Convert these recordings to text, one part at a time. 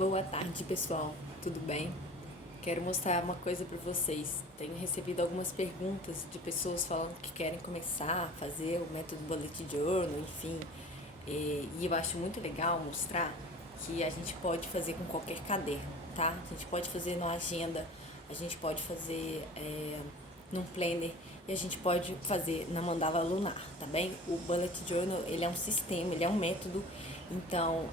Boa tarde, pessoal. Tudo bem? Quero mostrar uma coisa para vocês. Tenho recebido algumas perguntas de pessoas falando que querem começar a fazer o método Bullet Journal, enfim. E eu acho muito legal mostrar que a gente pode fazer com qualquer caderno, tá? A gente pode fazer numa agenda, a gente pode fazer num planner e a gente pode fazer na mandala lunar, tá bem? O Bullet Journal, ele é um sistema, ele é um método. Então,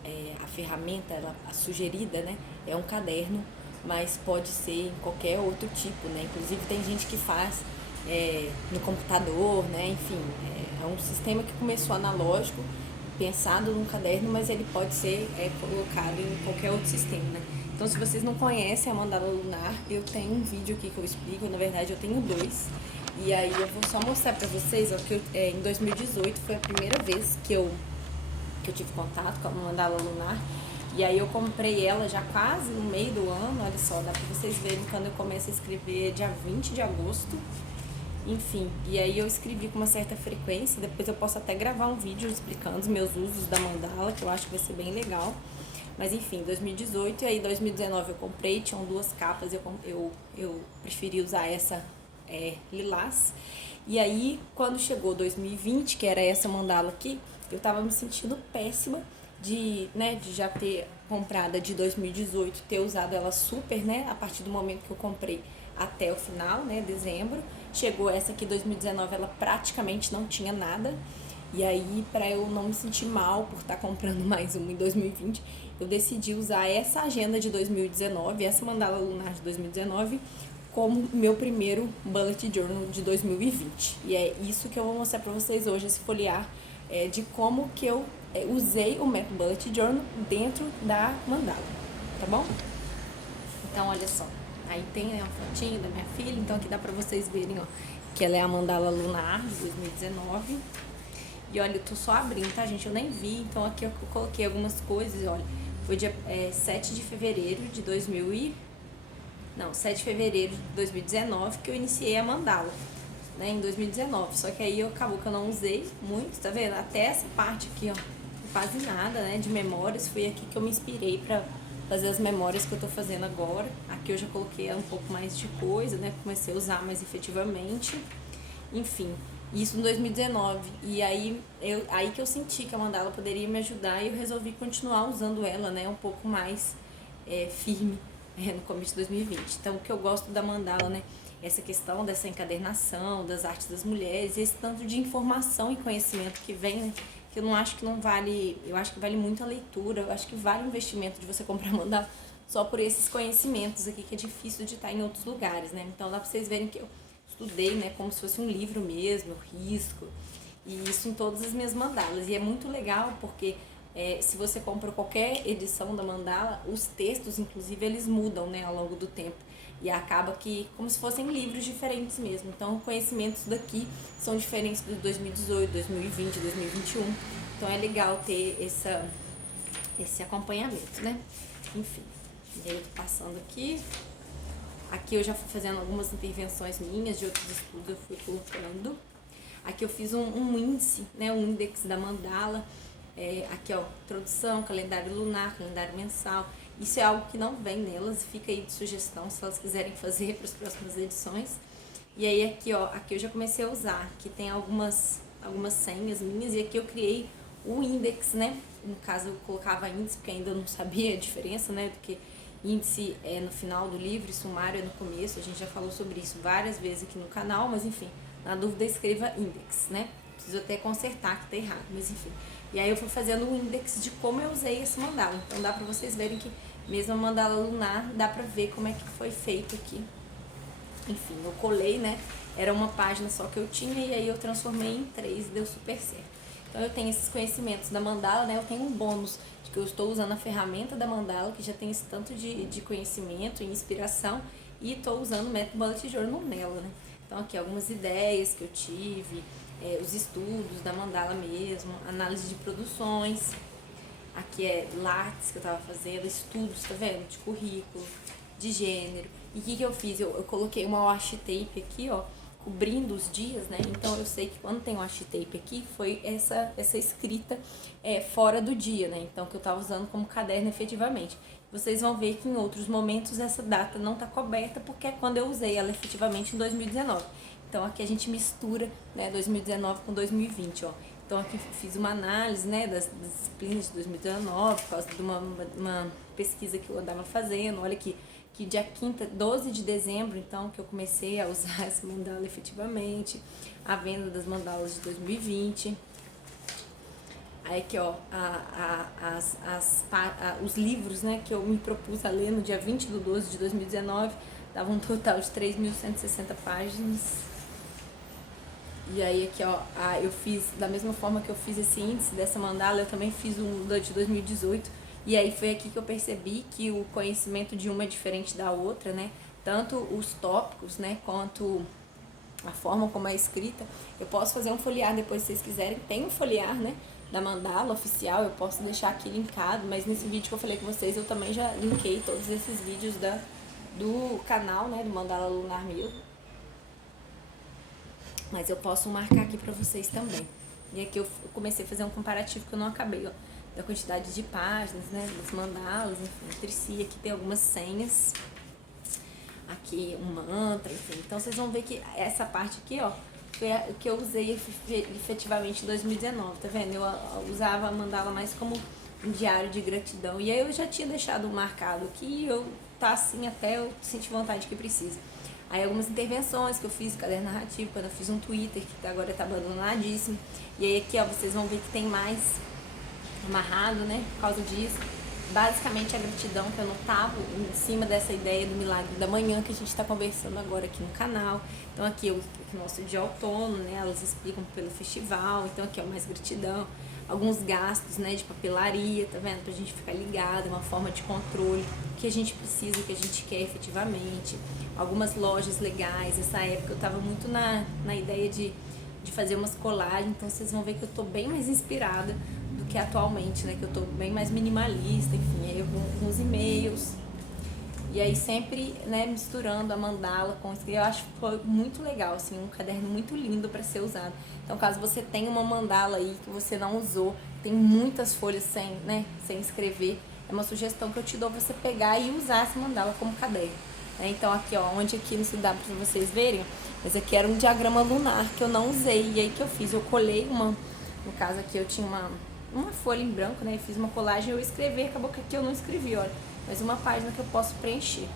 a ferramenta, a sugerida, né, é um caderno, mas pode ser em qualquer outro tipo, né? Inclusive tem gente que faz no computador, né? Enfim, é um sistema que começou analógico, pensado num caderno, mas ele pode ser colocado em qualquer outro sistema, né? Então, se vocês não conhecem a mandala lunar, eu tenho um vídeo aqui que eu explico, na verdade eu tenho dois. E aí eu vou só mostrar pra vocês, ó, que em 2018 foi a primeira vez que eu tive contato com a mandala lunar. E aí eu comprei ela já quase no meio do ano, olha só, dá pra vocês verem quando eu começo a escrever dia 20 de agosto. Enfim, e aí eu escrevi com uma certa frequência, depois eu posso até gravar um vídeo explicando os meus usos da mandala, que eu acho que vai ser bem legal. Mas enfim, 2018 e aí 2019 eu comprei, tinham duas capas, eu preferi usar essa lilás. E aí, quando chegou 2020, que era essa mandala aqui, eu tava me sentindo péssima de já ter comprado a de 2018, ter usado ela super, né, a partir do momento que eu comprei até o final, né, dezembro. Chegou essa aqui 2019, ela praticamente não tinha nada. E aí, para eu não me sentir mal por estar comprando mais uma em 2020, eu decidi usar essa agenda de 2019, essa mandala lunar de 2019, como meu primeiro bullet journal de 2020. E é isso que eu vou mostrar para vocês hoje, esse folhear de como que eu usei o método bullet journal dentro da mandala, tá bom? Então, olha só, aí tem, né, uma fotinho da minha filha, então aqui dá pra vocês verem, ó, que ela é a mandala lunar de 2019. E olha, eu tô só abrindo, tá, gente? Eu nem vi, então aqui eu coloquei algumas coisas, olha. Foi dia 7 de fevereiro de 7 de fevereiro de 2019 que eu iniciei a mandala, né, em 2019. Só que aí acabou que eu não usei muito, tá vendo? Até essa parte aqui, ó, quase nada, né, de memórias. Foi aqui que eu me inspirei pra fazer as memórias que eu tô fazendo agora. Aqui eu já coloquei um pouco mais de coisa, né, comecei a usar mais efetivamente. Enfim, isso em 2019. E aí que eu senti que a mandala poderia me ajudar e eu resolvi continuar usando ela, né, um pouco mais firme no começo de 2020. Então, o que eu gosto da mandala, né, essa questão dessa encadernação, das artes das mulheres, esse tanto de informação e conhecimento que vem, né, que eu não acho que não vale, eu acho que vale muito a leitura, eu acho que vale o investimento de você comprar mandala só por esses conhecimentos aqui, que é difícil de estar em outros lugares, né? Então, dá pra vocês verem que eu estudei, né, como se fosse um livro mesmo, risco, e isso em todas as minhas mandalas. E é muito legal porque se você compra qualquer edição da mandala, os textos, inclusive, eles mudam, né, ao longo do tempo. E acaba que, como se fossem livros diferentes mesmo. Então, conhecimentos daqui são diferentes de 2018, 2020, 2021. Então, é legal ter esse acompanhamento, né? Enfim, e aí eu tô passando aqui. Aqui eu já fui fazendo algumas intervenções minhas, de outros estudos eu fui colocando. Aqui eu fiz um índice, né, um index da mandala. Aqui, ó, introdução, calendário lunar, calendário mensal. Isso é algo que não vem nelas, fica aí de sugestão se elas quiserem fazer para as próximas edições. E aí aqui, ó, aqui eu já comecei a usar, aqui tem algumas senhas minhas e aqui eu criei o index, né? No caso eu colocava índice porque ainda não sabia a diferença, né? Porque índice é no final do livro e sumário é no começo. A gente já falou sobre isso várias vezes aqui no canal, mas enfim, na dúvida escreva index, né? Preciso até consertar que tá errado, mas enfim. E aí eu fui fazendo um index de como eu usei esse mandala. Então dá pra vocês verem que mesmo a mandala lunar, dá pra ver como é que foi feito aqui. Enfim, eu colei, né? Era uma página só que eu tinha e aí eu transformei em 3 e deu super certo. Então eu tenho esses conhecimentos da mandala, né? Eu tenho um bônus de que eu estou usando a ferramenta da mandala, que já tem esse tanto de conhecimento e inspiração, e estou usando o método Bullet Journal nela, né? Então aqui algumas ideias que eu tive, os estudos da mandala mesmo, análise de produções. Aqui é Lattes que eu tava fazendo, estudos, tá vendo? De currículo, de gênero. E o que eu fiz? Eu coloquei uma washi tape aqui, ó, cobrindo os dias, né? Então eu sei que quando tem o washi tape aqui, foi essa escrita fora do dia, né? Então que eu tava usando como caderno efetivamente. Vocês vão ver que em outros momentos essa data não tá coberta, porque é quando eu usei ela efetivamente em 2019. Então aqui a gente mistura, né, 2019 com 2020, ó. Então aqui fiz uma análise, né, das disciplinas de 2019, por causa de uma pesquisa que eu andava fazendo. Olha aqui, que dia 12 de dezembro, então, que eu comecei a usar essa mandala efetivamente, a venda das mandalas de 2020. Aí aqui, ó, os livros, né, que eu me propus a ler no dia 20/12 de 2019, dava um total de 3.160 páginas. E aí aqui, ó, eu fiz, da mesma forma que eu fiz esse índice dessa mandala, eu também fiz um de 2018. E aí foi aqui que eu percebi que o conhecimento de uma é diferente da outra, né? Tanto os tópicos, né, quanto a forma como é escrita. Eu posso fazer um folhear depois, se vocês quiserem. Tem um folhear, né, da mandala oficial, eu posso deixar aqui linkado, mas nesse vídeo que eu falei com vocês, eu também já linkei todos esses vídeos do canal, né, do Mandala Lunar 1000. Mas eu posso marcar aqui pra vocês também. E aqui eu comecei a fazer um comparativo que eu não acabei, ó, da quantidade de páginas, né, das mandalas, enfim, entre si. Aqui tem algumas senhas, aqui um mantra, enfim. Então vocês vão ver que essa parte aqui, ó, foi o que eu usei efetivamente em 2019, tá vendo? Eu usava a mandala mais como um diário de gratidão. E aí eu já tinha deixado marcado aqui, eu tá assim até eu sentir vontade que precisa. Aí algumas intervenções que eu fiz, caderno narrativo, quando eu fiz um Twitter, que agora tá abandonadíssimo. E aí aqui, ó, vocês vão ver que tem mais amarrado, né, por causa disso. Basicamente a gratidão que eu notava em cima dessa ideia do milagre da manhã que a gente está conversando agora aqui no canal. Então aqui o nosso dia autônomo, né, elas explicam pelo festival. Então aqui, ó, mais gratidão. Alguns gastos, né, de papelaria, tá vendo? Pra gente ficar ligado, uma forma de controle, o que a gente precisa, o que a gente quer efetivamente. Algumas lojas legais, essa época eu tava muito na ideia de fazer umas colagens, então vocês vão ver que eu tô bem mais inspirada do que atualmente, né, que eu tô bem mais minimalista, enfim, aí eu com os e-mails. E aí sempre, né, misturando a mandala com isso, eu acho que foi muito legal, assim, um caderno muito lindo para ser usado. Então, caso você tenha uma mandala aí que você não usou, tem muitas folhas sem escrever, é uma sugestão que eu te dou você pegar e usar essa mandala como caderno. Então aqui, ó, onde aqui não se dá para vocês verem, mas aqui era um diagrama lunar que eu não usei, e aí que eu fiz, eu colei no caso aqui eu tinha uma folha em branco, né, e fiz uma colagem, eu escrevi, acabou que aqui eu não escrevi, olha, mas uma página que eu posso preencher,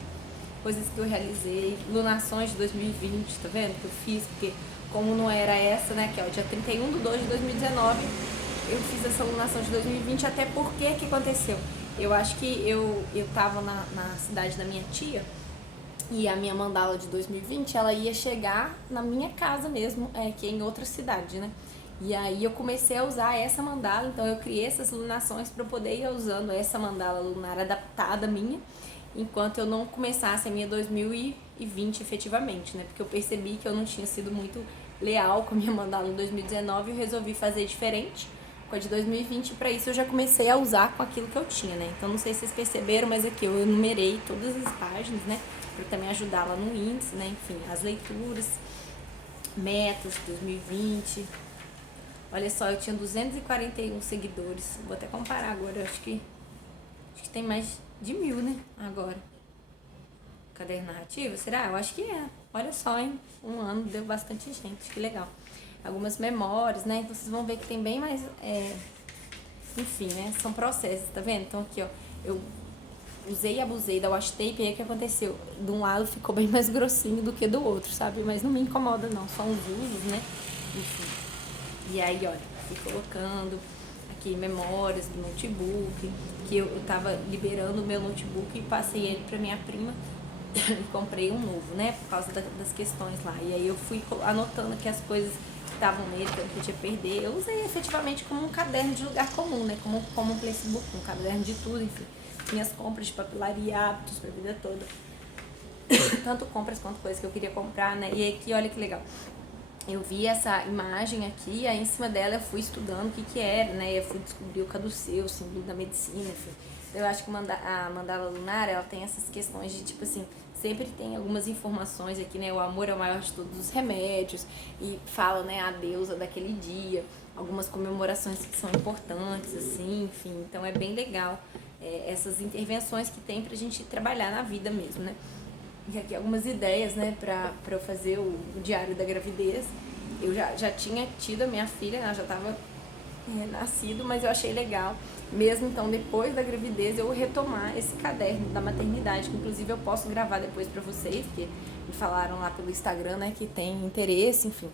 coisas que eu realizei, lunações de 2020, tá vendo, que eu fiz, porque como não era essa, né, que é o dia 31/2 de 2019, eu fiz essa lunação de 2020, até porque que aconteceu, eu acho que eu tava na cidade da minha tia, e a minha mandala de 2020, ela ia chegar na minha casa mesmo, que é em outra cidade, né? E aí eu comecei a usar essa mandala, então eu criei essas lunações para poder ir usando essa mandala lunar adaptada minha, enquanto eu não começasse a minha 2020 efetivamente, né? Porque eu percebi que eu não tinha sido muito leal com a minha mandala em 2019 e eu resolvi fazer diferente com a de 2020, para isso eu já comecei a usar com aquilo que eu tinha, né? Então não sei se vocês perceberam, mas aqui eu enumerei todas as páginas, né? Para também ajudar lá no índice, né? Enfim, as leituras, metas 2020. Olha só, eu tinha 241 seguidores. Vou até comparar agora, acho que tem mais de 1.000, né? Agora. Caderno narrativo, será? Eu acho que é. Olha só, hein? Um ano deu bastante gente, que legal. Algumas memórias, né? Então vocês vão ver que tem bem mais... Enfim, né? São processos, tá vendo? Então aqui, ó, eu usei e abusei da washi tape, e aí o que aconteceu? De um lado ficou bem mais grossinho do que do outro, sabe? Mas não me incomoda não, são os usos, né? Enfim. E aí, olha, fui colocando aqui memórias do notebook, que eu tava liberando o meu notebook e passei ele pra minha prima e comprei um novo, né? Por causa das questões lá. E aí eu fui anotando aqui as coisas que estavam nele, que eu não podia perder. Eu usei efetivamente como um caderno de lugar comum, né? Como um placebook, um caderno de tudo, enfim. Minhas compras de papelaria, hábitos pra vida toda. Tanto compras quanto coisas que eu queria comprar, né? E aqui, olha que legal. Eu vi essa imagem aqui, aí em cima dela eu fui estudando o que era, né? Eu fui descobrir o caduceu, o símbolo da medicina, enfim. Eu acho que a mandala lunar, ela tem essas questões de, tipo assim, sempre tem algumas informações aqui, né? O amor é o maior de todos os remédios, e fala, né, a deusa daquele dia, algumas comemorações que são importantes, assim, enfim. Então é bem legal essas intervenções que tem pra gente trabalhar na vida mesmo, né? E aqui algumas ideias, né, pra eu fazer o diário da gravidez. Eu já tinha tido a minha filha, né, ela já estava nascido, mas eu achei legal, mesmo então depois da gravidez, eu retomar esse caderno da maternidade, que inclusive eu posso gravar depois pra vocês, porque me falaram lá pelo Instagram, né, que tem interesse, enfim.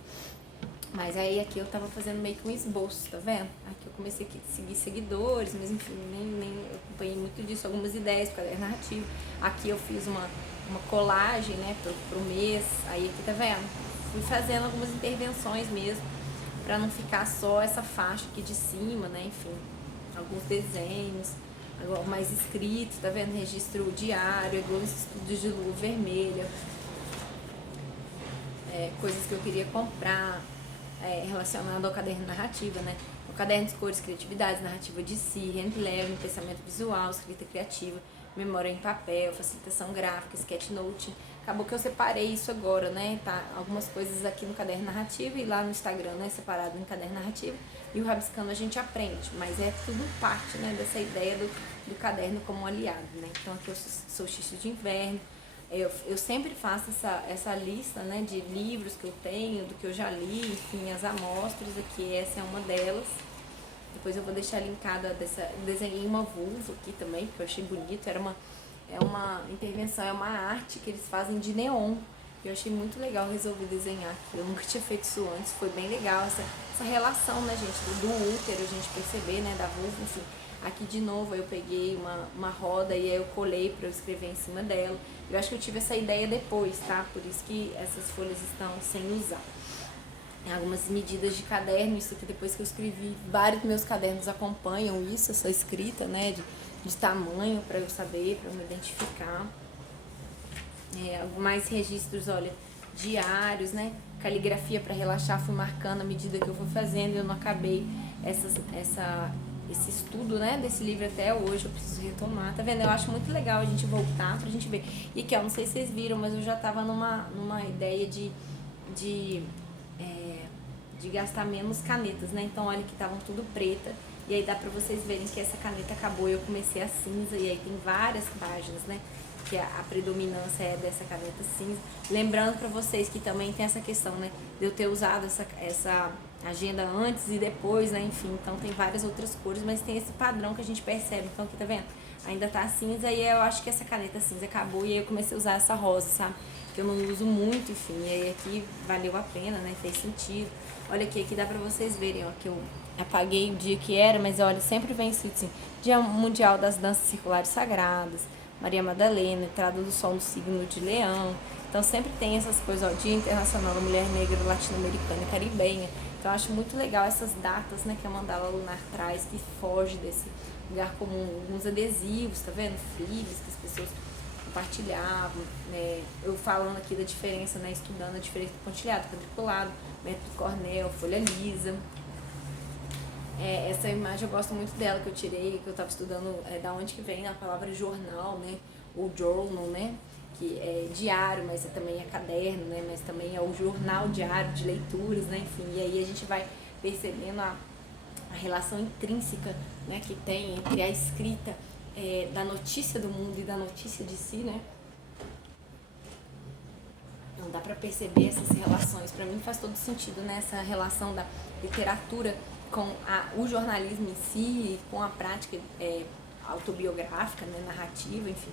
Mas aí aqui eu tava fazendo meio que um esboço, tá vendo? Aqui eu comecei a seguir seguidores, mas enfim, nem acompanhei muito disso, algumas ideias pro caderno narrativo. Aqui eu fiz uma colagem, né, pro mês, aí aqui tá vendo? Fui fazendo algumas intervenções mesmo, pra não ficar só essa faixa aqui de cima, né, enfim, alguns desenhos, agora mais escritos, tá vendo? Registro diário, alguns estudos de lua vermelha, coisas que eu queria comprar, relacionado ao caderno narrativa, né? O caderno de cores, criatividades, narrativa de si, handlearning, pensamento visual, escrita criativa, memória em papel, facilitação gráfica, sketchnote. Acabou que eu separei isso agora, né? Tá algumas coisas aqui no caderno narrativo e lá no Instagram, né? Separado em caderno narrativo. E o Rabiscando a gente aprende, mas é tudo parte, né? Dessa ideia do caderno como um aliado, né? Então aqui eu solstício de inverno. Eu sempre faço essa lista, né, de livros que eu tenho, do que eu já li, enfim, as amostras aqui, essa é uma delas. Depois eu vou deixar linkada desenhei uma vulva aqui também, porque eu achei bonito, é uma intervenção, é uma arte que eles fazem de neon. Eu achei muito legal, resolvi desenhar aqui, eu nunca tinha feito isso antes, foi bem legal essa relação, né, gente, do útero, a gente perceber, né, da vulva, enfim. Aqui de novo eu peguei uma roda e aí eu colei para eu escrever em cima dela. Eu acho que eu tive essa ideia depois, tá? Por isso que essas folhas estão sem usar. Algumas medidas de caderno, isso aqui depois que eu escrevi, vários meus cadernos acompanham isso, essa escrita, né, de tamanho, para eu saber, para eu me identificar. Mais registros, olha, diários, né, caligrafia para relaxar, fui marcando à medida que eu fui fazendo, eu não acabei esse estudo, né, desse livro até hoje, eu preciso retomar, tá vendo? Eu acho muito legal a gente voltar pra gente ver. E aqui, ó, não sei se vocês viram, mas eu já tava numa ideia de gastar menos canetas, né? Então, olha que estavam tudo preta. E aí dá pra vocês verem que essa caneta acabou e eu comecei a cinza. E aí tem várias páginas, né? Que a predominância é dessa caneta cinza. Lembrando pra vocês que também tem essa questão, né? De eu ter usado essa agenda antes e depois, né? Enfim, então tem várias outras cores, mas tem esse padrão que a gente percebe. Então aqui, tá vendo? Ainda tá cinza e eu acho que essa caneta cinza acabou e aí eu comecei a usar essa rosa, sabe? Que eu não uso muito, enfim. E aí aqui valeu a pena, né? Fez sentido. Olha aqui dá pra vocês verem, ó, que eu apaguei o dia que era, mas olha, sempre vem escrito assim, Dia Mundial das Danças Circulares Sagradas, Maria Madalena, entrada do sol no signo de Leão. Então sempre tem essas coisas, ó, Dia Internacional da Mulher Negra Latino-Americana e Caribenha. Então eu acho muito legal essas datas, né, que a mandala lunar traz, que foge desse lugar comum. Alguns adesivos, tá vendo? Frisos que as pessoas compartilhavam, né? Eu falando aqui da diferença, né, estudando a diferença do pontilhado, quadriculado, método Cornell, folha lisa. Essa imagem eu gosto muito dela, que eu tirei, que eu tava estudando, da onde que vem a palavra jornal, né, ou journal, né, que é diário, mas também é caderno, né, mas também é o jornal diário de leituras, né, enfim, e aí a gente vai percebendo a relação intrínseca, né, que tem entre a escrita da notícia do mundo e da notícia de si, né. Não dá para perceber essas relações. Para mim faz todo sentido, né, essa relação da literatura com o jornalismo em si, com a prática autobiográfica, né, narrativa, enfim.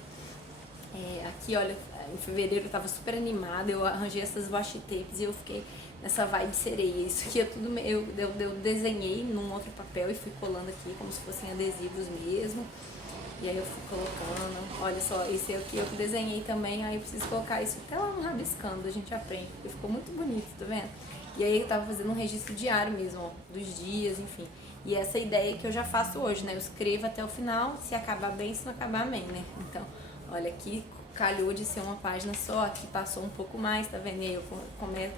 Aqui, olha, em fevereiro eu tava super animada, eu arranjei essas washi tapes e eu fiquei nessa vibe sereia. Isso aqui é tudo, eu desenhei num outro papel e fui colando aqui como se fossem adesivos mesmo. E aí eu fui colocando, olha só, esse aqui eu que desenhei também, aí eu preciso colocar isso até lá no Rabiscando, a gente aprende, porque ficou muito bonito, tá vendo? E aí eu tava fazendo um registro diário mesmo, ó, dos dias, enfim. E essa ideia que eu já faço hoje, né? Eu escrevo até o final, se acabar bem, se não acabar, amém, né? Então, olha, aqui calhou de ser uma página só, aqui passou um pouco mais, tá vendo? E aí eu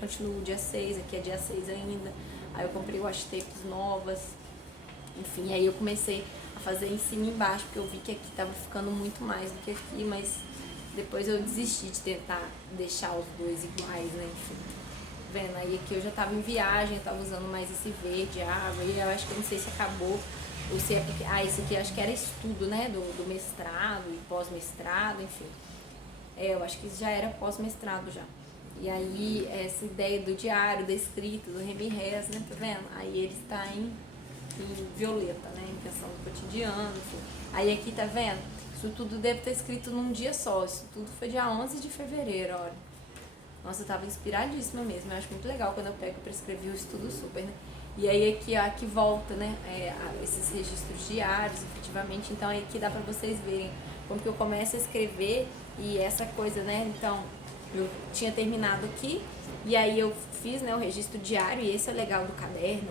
continuo dia 6, aqui é dia 6 ainda. Aí eu comprei washi tapes novas, enfim, aí eu comecei a fazer em cima e embaixo, porque eu vi que aqui tava ficando muito mais do que aqui, mas depois eu desisti de tentar deixar os dois iguais, né? Enfim, vendo? Aí aqui eu já tava em viagem, eu tava usando mais esse verde, água, e eu acho que eu não sei se acabou, ou se é porque... esse aqui eu acho que era estudo, né? Do mestrado e pós-mestrado, enfim. Eu acho que já era pós-mestrado já. E aí, essa ideia do diário, da escrita, do Remy Rez, né? Tá vendo? Aí ele está em violeta, né? Intenção do cotidiano, enfim. Aí aqui, tá vendo? Isso tudo deve ter escrito num dia só. Isso tudo foi dia 11 de fevereiro, olha. Nossa, eu tava inspiradíssima mesmo. Eu acho muito legal quando eu pego pra escrever o estudo super, né? E aí aqui, ó, aqui volta, né? Esses registros diários, efetivamente. Então aí aqui dá pra vocês verem como que eu começo a escrever e essa coisa, né? Então, eu tinha terminado aqui e aí eu fiz, né, o registro diário, e esse é o legal do caderno,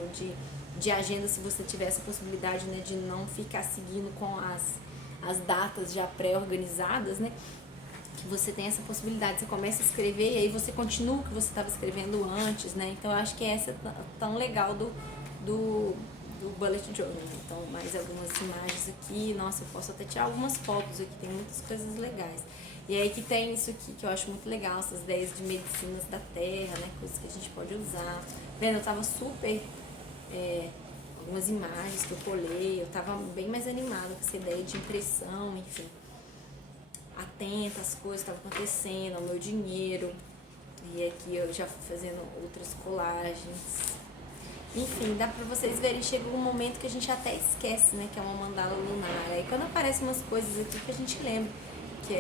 de agenda, se você tiver essa possibilidade, né, de não ficar seguindo com as datas já pré-organizadas, né, que você tem essa possibilidade, você começa a escrever e aí você continua o que você estava escrevendo antes, né, então eu acho que essa é tão legal do bullet journal, né? Então mais algumas imagens aqui, nossa, eu posso até tirar algumas fotos aqui, tem muitas coisas legais. E aí que tem isso aqui que eu acho muito legal, essas ideias de medicinas da terra, né, coisas que a gente pode usar. Vendo, eu tava super, algumas imagens que eu colei, eu tava bem mais animada com essa ideia de impressão, enfim. Atenta às coisas que estavam acontecendo, ao meu dinheiro. E aqui eu já fui fazendo outras colagens. Enfim, dá pra vocês verem, chega um momento que a gente até esquece, né, que é uma mandala lunar. Aí quando aparecem umas coisas aqui que a gente lembra, que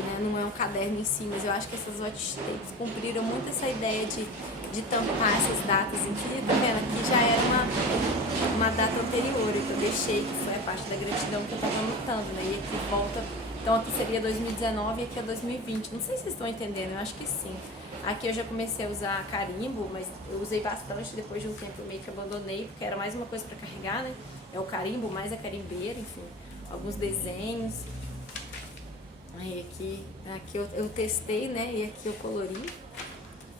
né, não é um caderno em si, mas eu acho que essas hot takes cumpriram muito essa ideia de tampar essas datas em que, tá vendo, aqui já era uma data anterior, que eu deixei, que foi a parte da gratidão que eu tava anotando, né, e aqui volta, então aqui seria 2019 e aqui é 2020, não sei se vocês estão entendendo, eu acho que sim. Aqui eu já comecei a usar carimbo, mas eu usei bastante, depois de um tempo eu meio que abandonei, porque era mais uma coisa pra carregar, né, é o carimbo, mais a carimbeira, enfim, alguns desenhos. Aí aqui eu testei, né, e aqui eu colori.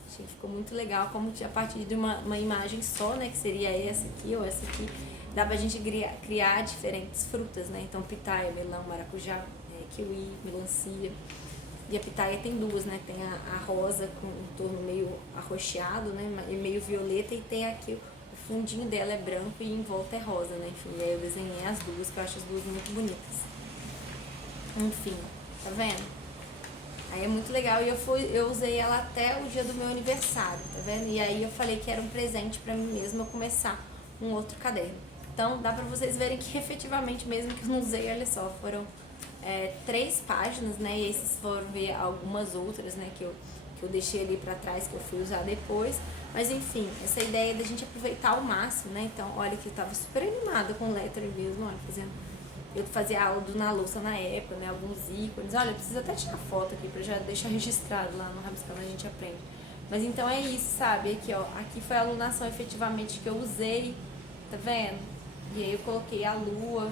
Achei que ficou muito legal, como a partir de uma imagem só, né, que seria essa aqui ou essa aqui, dá pra gente criar diferentes frutas, né, então pitaia, melão, maracujá, kiwi, melancia. E a pitaia tem duas, né, tem a rosa com um torno meio arroxeado, né, e meio violeta, e tem aqui o fundinho dela é branco e em volta é rosa, né, enfim, aí eu desenhei as duas, que eu acho as duas muito bonitas. Enfim. Tá vendo? Aí é muito legal e eu usei ela até o dia do meu aniversário, tá vendo? E aí eu falei que era um presente pra mim mesma eu começar um outro caderno. Então dá pra vocês verem que efetivamente, mesmo que eu não usei, olha só, foram 3 páginas, né? E esses foram ver algumas outras, né? Que eu deixei ali pra trás, que eu fui usar depois. Mas enfim, essa ideia da gente aproveitar ao máximo, né? Então, olha que eu tava super animada com o lettering mesmo, olha, fazendo... Eu fazia aula do Na Louça na época, né? Alguns ícones. Olha, eu preciso até tirar foto aqui pra já deixar registrado lá no Rabiscando a gente aprende. Mas então é isso, sabe? Aqui, ó. Aqui foi a alunação efetivamente que eu usei. Tá vendo? E aí eu coloquei a lua.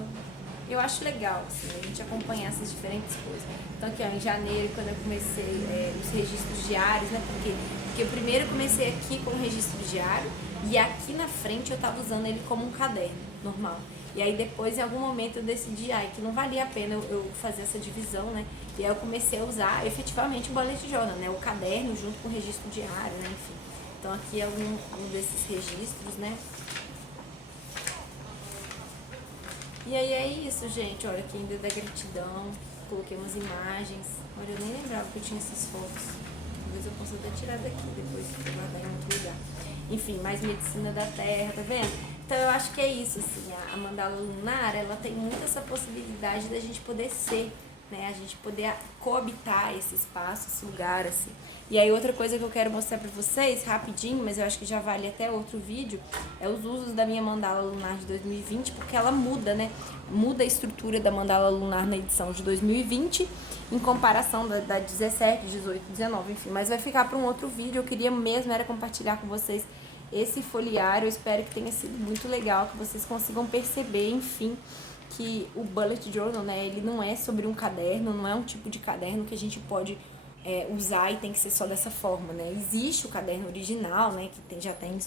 Eu acho legal, assim, a gente acompanhar essas diferentes coisas. Então aqui, ó, em janeiro, quando eu comecei os registros diários, né? Porque eu primeiro comecei aqui com o registro diário e aqui na frente eu tava usando ele como um caderno normal. E aí depois, em algum momento, eu decidi que não valia a pena eu fazer essa divisão, né? E aí eu comecei a usar efetivamente o bullet journal, né? O caderno junto com o registro diário, né? Enfim. Então aqui é um desses registros, né? E aí é isso, gente. Olha, aqui ainda da gratidão. Coloquei umas imagens. Olha, eu nem lembrava que eu tinha essas fotos. Talvez eu possa até tirar daqui depois, pra guardar em outro lugar. Enfim, mais medicina da terra, tá vendo? Então eu acho que é isso, assim, a mandala lunar, ela tem muito essa possibilidade da gente poder ser, né, a gente poder coabitar esse espaço, esse lugar, assim. E aí outra coisa que eu quero mostrar pra vocês, rapidinho, mas eu acho que já vale até outro vídeo, é os usos da minha mandala lunar de 2020, porque ela muda, né, muda a estrutura da mandala lunar na edição de 2020, em comparação da 17, 18, 19, enfim, mas vai ficar para um outro vídeo. Eu queria mesmo era compartilhar com vocês esse foliário, eu espero que tenha sido muito legal, que vocês consigam perceber, enfim, que o bullet journal, né, ele não é sobre um caderno, não é um tipo de caderno que a gente pode usar e tem que ser só dessa forma, né, existe o caderno original, né, que já tem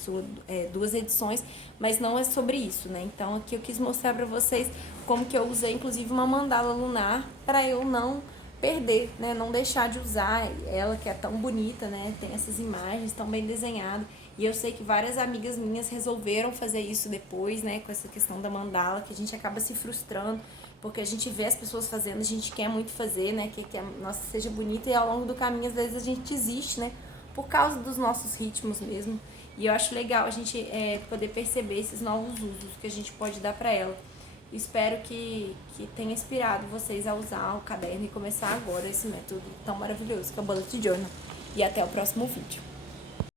duas edições, mas não é sobre isso, né, então aqui eu quis mostrar pra vocês como que eu usei, inclusive, uma mandala lunar para eu não perder, né? Não deixar de usar ela, que é tão bonita, né? Tem essas imagens tão bem desenhadas. E eu sei que várias amigas minhas resolveram fazer isso depois, né? Com essa questão da mandala, que a gente acaba se frustrando, porque a gente vê as pessoas fazendo, a gente quer muito fazer, né? Que a nossa seja bonita, e ao longo do caminho, às vezes, a gente desiste, né? Por causa dos nossos ritmos mesmo. E eu acho legal a gente poder perceber esses novos usos que a gente pode dar para ela. Espero que tenha inspirado vocês a usar o caderno e começar agora esse método tão maravilhoso que é o Bullet Journal. E até o próximo vídeo.